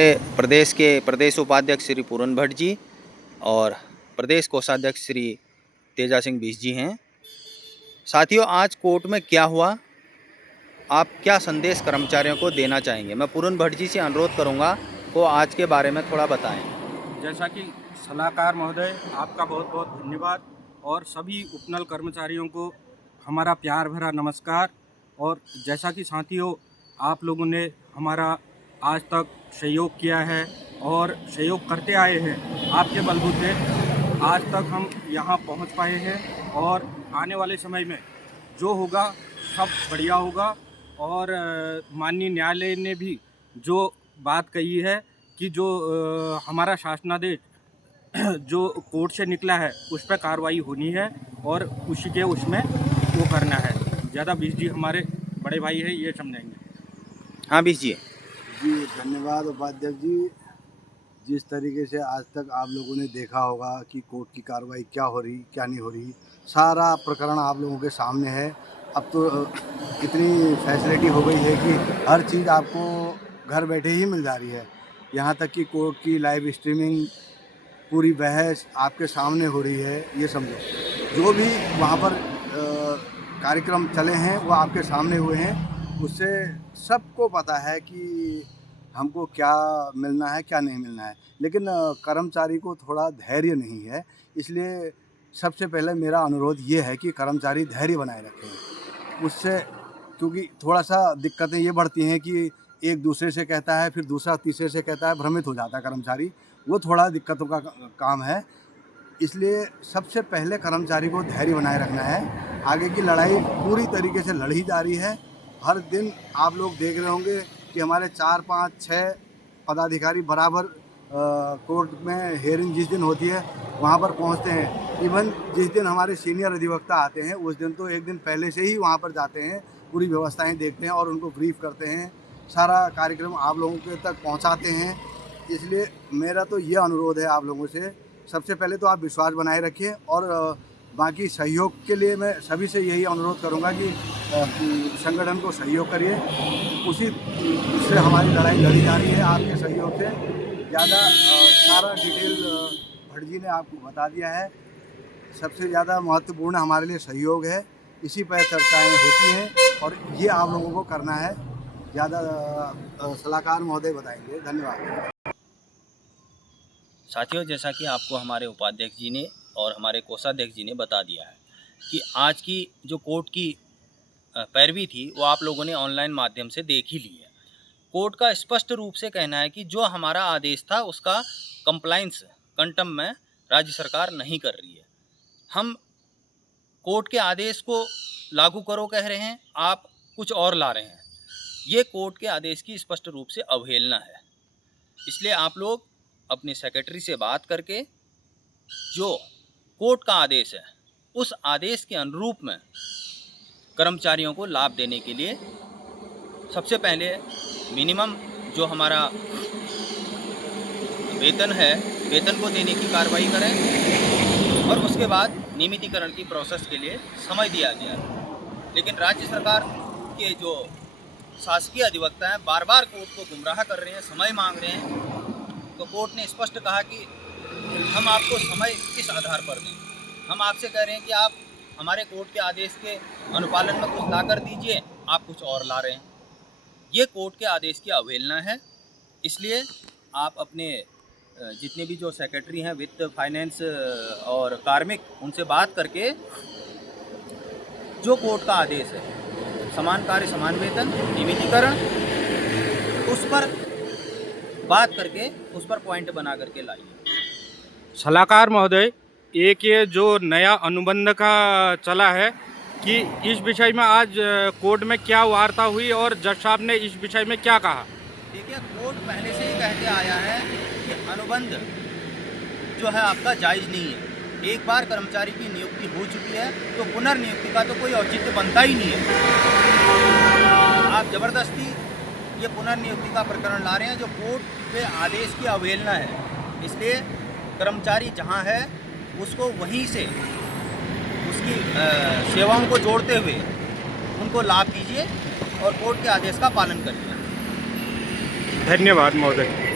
प्रदेश के प्रदेश उपाध्यक्ष श्री पूरन भट्ट जी और प्रदेश कोषाध्यक्ष श्री तेजा सिंह बीस जी हैं। साथियों, आज कोर्ट में क्या हुआ, आप क्या संदेश कर्मचारियों को देना चाहेंगे? मैं पूरन भट्ट जी से अनुरोध करूंगा वो आज के बारे में थोड़ा बताएं। जैसा कि सलाहकार महोदय, आपका बहुत बहुत धन्यवाद और सभी उपनल कर्मचारियों को हमारा प्यार भरा नमस्कार। और जैसा कि साथियों, आप लोगों ने हमारा आज तक सहयोग किया है और सहयोग करते आए हैं। आपके बलबूते आज तक हम यहाँ पहुँच पाए हैं और आने वाले समय में जो होगा सब बढ़िया होगा। और माननीय न्यायालय ने भी जो बात कही है कि जो हमारा शासनादेश जो कोर्ट से निकला है उस पर कार्रवाई होनी है और उसी के उसमें वो करना है। ज़्यादा बीस जी हमारे बड़े भाई हैं, ये समझाएंगे। हाँ बीस जी। जी धन्यवाद उपाध्यक्ष जी। जिस तरीके से आज तक आप लोगों ने देखा होगा कि कोर्ट की कार्रवाई क्या हो रही क्या नहीं हो रही, सारा प्रकरण आप लोगों के सामने है। अब तो इतनी फैसिलिटी हो गई है कि हर चीज़ आपको घर बैठे ही मिल जा रही है। यहाँ तक कि कोर्ट की लाइव स्ट्रीमिंग, पूरी बहस आपके सामने हो रही है। ये समझो जो भी वहाँ पर कार्यक्रम चले हैं वो आपके सामने हुए हैं। उससे सबको पता है कि हमको क्या मिलना है क्या नहीं मिलना है। लेकिन कर्मचारी को थोड़ा धैर्य नहीं है, इसलिए सबसे पहले मेरा अनुरोध ये है कि कर्मचारी धैर्य बनाए रखें। उससे क्योंकि थोड़ा सा दिक्कतें ये बढ़ती हैं कि एक दूसरे से कहता है, फिर दूसरा तीसरे से कहता है, भ्रमित हो जाता है कर्मचारी। वो थोड़ा दिक्कतों का काम है। इसलिए सबसे पहले कर्मचारी को धैर्य बनाए रखना है। आगे की लड़ाई पूरी तरीके से लड़ी जा रही है। हर दिन आप लोग देख रहे होंगे कि हमारे 4, 5, 6 पदाधिकारी बराबर कोर्ट में हेयरिंग जिस दिन होती है वहाँ पर पहुँचते हैं। इवन जिस दिन हमारे सीनियर अधिवक्ता आते हैं उस दिन तो एक दिन पहले से ही वहाँ पर जाते हैं, पूरी व्यवस्थाएं देखते हैं और उनको ब्रीफ करते हैं, सारा कार्यक्रम आप लोगों के तक पहुँचाते हैं। इसलिए मेरा तो ये अनुरोध है आप लोगों से, सबसे पहले तो आप विश्वास बनाए रखिए और बाकी सहयोग के लिए मैं सभी से यही अनुरोध करूंगा कि संगठन को सहयोग करिए। उसी से हमारी लड़ाई लड़ी जा रही है आपके सहयोग से। ज़्यादा सारा डिटेल भट्ट जी ने आपको बता दिया है। सबसे ज़्यादा महत्वपूर्ण हमारे लिए सहयोग है, इसी पर चर्चाएँ होती हैं और ये आप लोगों को करना है। ज़्यादा सलाहकार महोदय बताएंगे। धन्यवाद। साथियों, जैसा कि आपको हमारे उपाध्यक्ष जी ने और हमारे कोषाध्यक्ष जी ने बता दिया है कि आज की जो कोर्ट की पैरवी थी वो आप लोगों ने ऑनलाइन माध्यम से देख ही ली है। कोर्ट का स्पष्ट रूप से कहना है कि जो हमारा आदेश था उसका कंप्लाइंस कंटम में राज्य सरकार नहीं कर रही है। हम कोर्ट के आदेश को लागू करो कह रहे हैं, आप कुछ और ला रहे हैं। ये कोर्ट के आदेश की स्पष्ट रूप से अवहेलना है। इसलिए आप लोग अपने सेक्रेटरी से बात करके जो कोर्ट का आदेश है उस आदेश के अनुरूप में कर्मचारियों को लाभ देने के लिए सबसे पहले मिनिमम जो हमारा वेतन है, वेतन को देने की कार्रवाई करें और उसके बाद नियमितीकरण की प्रोसेस के लिए समय दिया गया है। लेकिन राज्य सरकार के जो शासकीय अधिवक्ता हैं बार बार कोर्ट को गुमराह कर रहे हैं, समय मांग रहे हैं। तो कोर्ट ने स्पष्ट कहा कि हम आपको समय किस आधार पर दें। हम आपसे कह रहे हैं कि आप हमारे कोर्ट के आदेश के अनुपालन में कुछ ला कर दीजिए, आप कुछ और ला रहे हैं। ये कोर्ट के आदेश की अवहेलना है। इसलिए आप अपने जितने भी जो सेक्रेटरी हैं, वित्त, फाइनेंस और कार्मिक, उनसे बात करके जो कोर्ट का आदेश है, समान कार्य समान वेतन, नियमितीकरण, उस पर बात करके उस पर पॉइंट बना करके लाइए। सलाहकार महोदय, एक ये जो नया अनुबंध का चला है कि इस विषय में आज कोर्ट में क्या वार्ता हुई और जज साहब ने इस विषय में क्या कहा? देखिए, कोर्ट पहले से ही कहते आया है कि अनुबंध जो है आपका जायज़ नहीं है। एक बार कर्मचारी की नियुक्ति हो चुकी है तो पुनर्नियुक्ति का तो कोई औचित्य बनता ही नहीं है। आप ज़बरदस्ती ये पुनर्नियुक्ति का प्रकरण ला रहे हैं जो कोर्ट के आदेश की अवहेलना है। इसलिए कर्मचारी जहां है उसको वहीं से उसकी सेवाओं को जोड़ते हुए उनको लाभ दीजिए और कोर्ट के आदेश का पालन करिए। धन्यवाद महोदय।